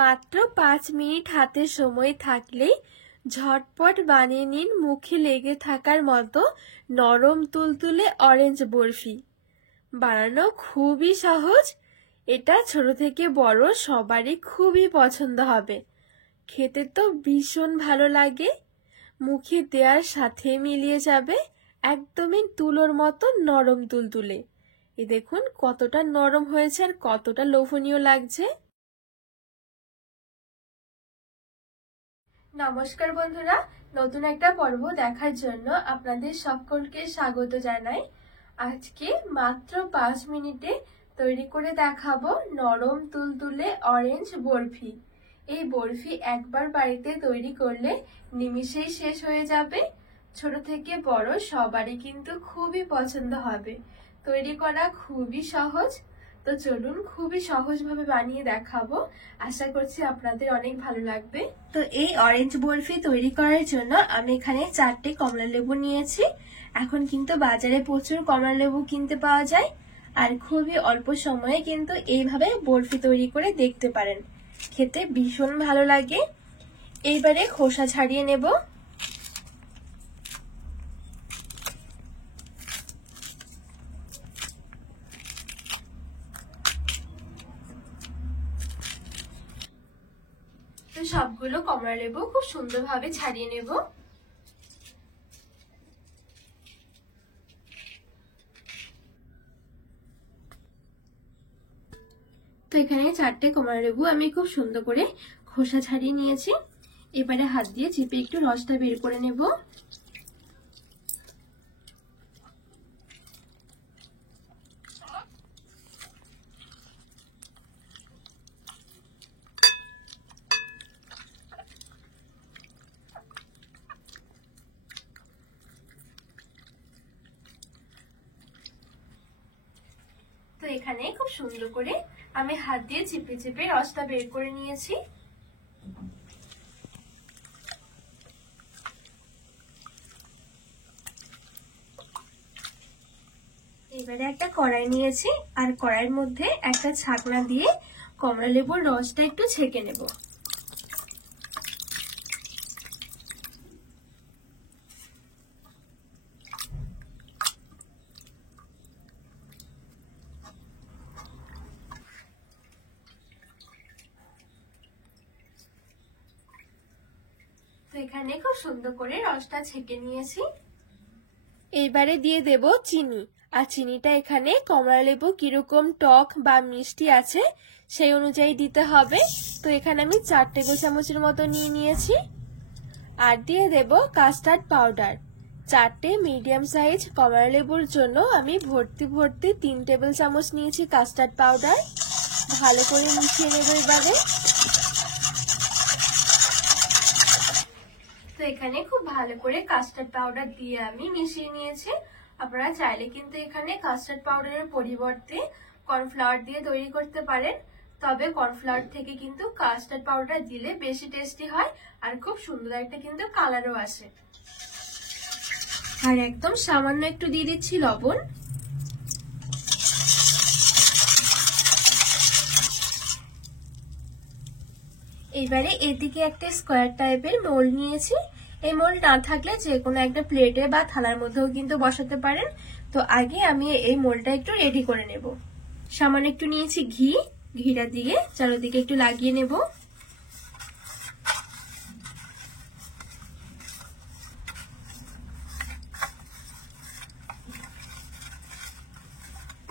মাত্র 5 মিনিট হাতে সময় থাকলেই ঝটপট বানিয়ে নিন মুখে লেগে থাকার মতো নরম তুলতুলে অরেঞ্জ বরফি। বানানো খুবই সহজ, এটা ছোট থেকে বড় সবারই খুবই পছন্দ হবে। খেতে তো ভীষণ ভালো লাগে, মুখে দেওয়ার সাথে মিলিয়ে যাবে, একদমই তুলোর মতো নরম তুলতুলে। দেখুন কতটা নরম হয়েছে আর কতটা লোভনীয় লাগছে। নমস্কার বন্ধুরা, নতুন একটা পর্ব দেখার জন্য আপনাদের সকলকে স্বাগত জানাই। আজকে মাত্র 5 মিনিটে তৈরি করে দেখাবো নরম তুলতুলে অরেঞ্জ বরফি। এই বরফি একবার বাড়িতে তৈরি করলে নিমিষেই শেষ হয়ে যাবে। ছোট থেকে বড় সবারই কিন্তু খুবই পছন্দ হবে। তৈরি করা খুবই সহজ, তো চলুন খুবই সহজভাবে বানিয়ে দেখাবো। আশা করছি আপনাদের অনেক ভালো লাগবে। তো এই অরেঞ্জ বরফি তৈরি করার জন্য আমি এখানে 4টে কমলা লেবু নিয়েছি। এখন কিন্তু বাজারে প্রচুর কমলা লেবু কিনতে পাওয়া যায়, আর খুবই অল্প সময়ে কিন্তু এইভাবে বরফি তৈরি করে দেখতে পারেন, খেতে ভীষণ ভালো লাগে। এইবারে খোসা ছাড়িয়ে নেব। তো সবগুলো কমলা লেবু খুব সুন্দরভাবে ছাড়িয়ে নেব। তো এখানে 4টে কমলা লেবু আমি খুব সুন্দর করে খোসা ছাড়িয়ে নিয়েছি। এবারে হাত দিয়ে চিপে একটু রসটা বের করে নেব। তো এখানে খুব সুন্দর করে আমি হাত দিয়ে চিপে চিপে রসটা বের করে নিয়েছি। এবারে একটা কড়াই নিয়েছি, আর কড়াইয়ের মধ্যে একটা ছাকনা দিয়ে কমলা লেবুর রসটা একটু ছেঁকে নেব। তো এখানে খুব সুন্দর করে রসটা ছেঁকে নিয়েছি। এইবারে দিয়ে দেব চিনি, আর চিনিটা এখানে কমলা লেবু কিরকম টক বা মিষ্টি আছে সেই অনুযায়ী দিতে হবে। তো এখানে আমি 4 টেবিল চামচের মতো নিয়ে নিয়েছি। আর দিয়ে দেব কাস্টার্ড পাউডার। 4টে মিডিয়াম সাইজ কমলা লেবুর জন্য আমি ভর্তি 3 টেবিল চামচ নিয়েছি কাস্টার্ড পাউডার। ভালো করে মিশিয়ে নেব এবারে। তো এখানে খুব ভালো করে কাস্টার্ড পাউডার দিয়ে আমি মিশিয়ে নিয়েছি। আপনারা চাইলে কিন্তু এখানে কাস্টার্ড পাউডারের পরিবর্তে কর্নফ্লাওয়ার দিয়ে তৈরি করতে পারেন, তবে কর্নফ্লাওয়ার থেকে কিন্তু কাস্টার্ড পাউডার দিলে বেশি টেস্টি হয়, আর খুব সুন্দর একটা কিন্তু কালারও আসে। আর একদম সামান্য একটু দিয়ে দিচ্ছি লবণ। এবারে এদিকে একটা স্কোয়ার টাইপের মোল্ড নিয়েছি। এই মোল্ড না থাকলে যে কোনো একটা প্লেটে বা থালার মধ্যেও কিন্তু বসাতে পারেন। তো আগে আমি এই মোল্ডটা একটু রেডি করে নেব। সামান্য একটু নিয়েছি ঘি, ঘিটা দিয়ে চারিদিকে একটু লাগিয়ে নেব।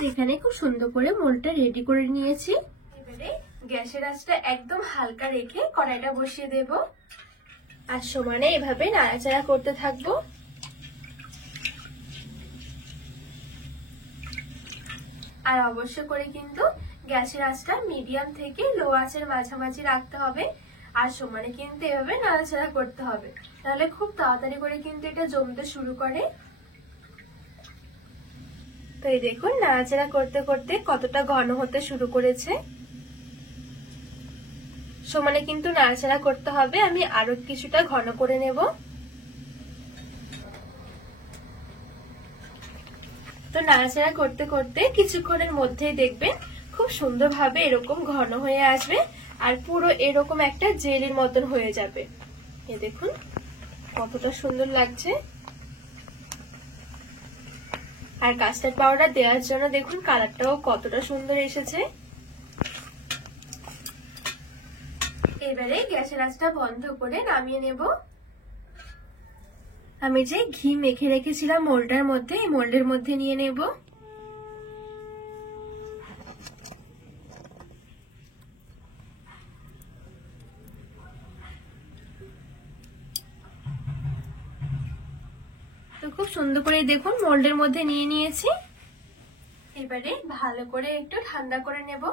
এখানে খুব সুন্দর করে মোল্ডটা রেডি করে নিয়েছি। এবারে গ্যাসের আঁচটা একদম হালকা রেখে কড়াইটা বসিয়ে দেব, আর সমানে এভাবে নাড়াচাড়া করতে থাকবো। আর অবশ্য করে কিন্তু গ্যাসের আঁচটা মিডিয়াম থেকে লো আঁচের মাঝামাঝি রাখতে হবে, আর সমানে কিন্তু এভাবে নাড়াচাড়া করতে হবে, তাহলে খুব তাড়াতাড়ি করে কিন্তু এটা জমতে শুরু করে। তো এই দেখুন নাড়াচাড়া করতে করতে কতটা ঘন হতে শুরু করেছে। সমানে কিন্তু নাড়াচাড়া করতে হবে, আমি আরো কিছুটা ঘন করে নেব। তো নাড়াচাড়া করতে করতে কিছুক্ষণের মধ্যেই দেখবেন খুব সুন্দরভাবে এরকম ঘন হয়ে আসবে, আর পুরো এরকম একটা জেলের মতন হয়ে যাবে। এই দেখুন কতটা সুন্দর লাগছে। আর কাস্টার্ড পাউডার দেওয়ার জন্য দেখুন কালারটাও কতটা সুন্দর এসেছে। এবারে গ্যাসের আঁচটা বন্ধ করে নামিয়ে নেব। আমি যে ঘি মেখে রেখেছিলাম মোল্ডের মধ্যে, এই মোল্ডের মধ্যে নিয়ে নেব। তো খুব সুন্দর করে দেখুন মোল্ডের মধ্যে নিয়ে নিয়েছি। এবারে ভালো করে একটু ঠান্ডা করে নেব।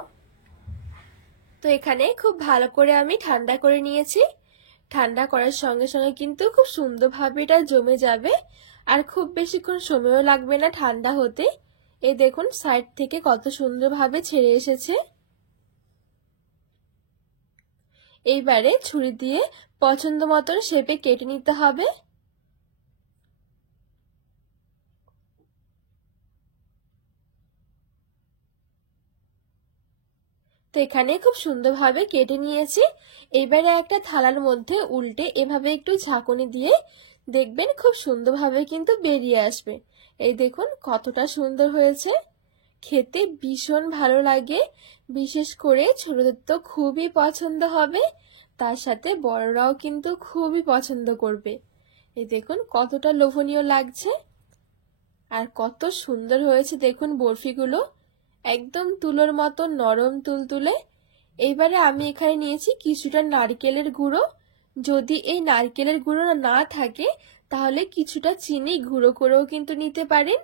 তো এখানে খুব ভালো করে আমি ঠান্ডা করে নিয়েছি। ঠান্ডা করার সঙ্গে সঙ্গে কিন্তু খুব সুন্দরভাবে এটা জমে যাবে, আর খুব বেশিক্ষণ সময়ও লাগবে না ঠান্ডা হতে। এই দেখুন সাইড থেকে কত সুন্দরভাবে ছেড়ে এসেছে। এইবারে ছুরি দিয়ে পছন্দ মতন শেপে কেটে নিতে হবে। তো এখানে খুব সুন্দরভাবে কেটে নিয়েছি। এবারে একটা থালার মধ্যে উল্টে এভাবে একটু ঝাঁকুনি দিয়ে দেখবেন খুব সুন্দরভাবে কিন্তু বেরিয়ে আসবে। এই দেখুন কতটা সুন্দর হয়েছে, খেতে ভীষণ ভালো লাগে। বিশেষ করে ছোটদের তো খুবই পছন্দ হবে, তার সাথে বড়রাও কিন্তু খুবই পছন্দ করবে। এই দেখুন কতটা লোভনীয় লাগছে আর কত সুন্দর হয়েছে দেখুন বরফিগুলো, একদম তুলোর মতো নরম তুলতুলে। এইবারে আমি এখানে নিয়েছি কিছুটা নারকেলের গুঁড়ো। যদি এই নারকেলের গুঁড়ো না থাকে তাহলে কিছুটা চিনি গুঁড়ো করেও কিন্তু নিতে পারেন।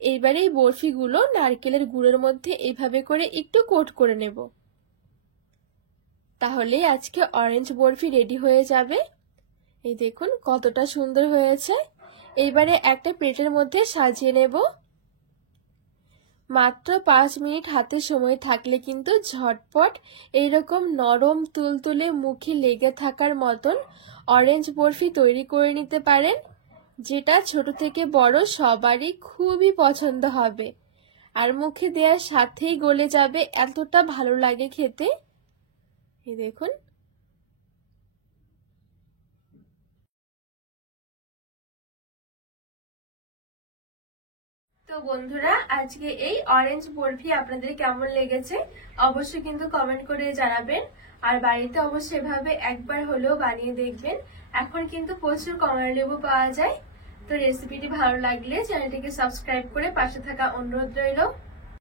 এইবারে এই বরফিগুলো নারকেলের গুঁড়োর মধ্যে এইভাবে করে একটু কোট করে নেব, তাহলে আজকে অরেঞ্জ বরফি রেডি হয়ে যাবে। এই দেখুন কতটা সুন্দর হয়েছে। এইবারে একটা প্লেটের মধ্যে সাজিয়ে নেব। মাত্র 5 মিনিট হাতে সময় থাকলে কিন্তু ঝটপট এইরকম নরম তুলতুলে মুখে লেগে থাকার মতন অরেঞ্জ বরফি তৈরি করে নিতে পারেন, যেটা ছোট থেকে বড় সবারই খুবই পছন্দ হবে আর মুখে দেওয়ার সাথেই গলে যাবে, এতটা ভালো লাগে খেতে। এই দেখুন। তো বন্ধুরা আজকে এই অরেঞ্জ বরফি আপনাদের কেমন লেগেছে অবশ্যই কিন্তু কমেন্ট করে জানাবেন, আর বাড়িতে অবশ্যই এভাবে একবার হলেও বানিয়ে দেখবেন। এখন কিন্তু প্রচুর কমলা লেবু পাওয়া যায়। তো রেসিপিটি ভালো লাগলে চ্যানেলটিকে সাবস্ক্রাইব করে পাশে থাকা অনুরোধ রইল।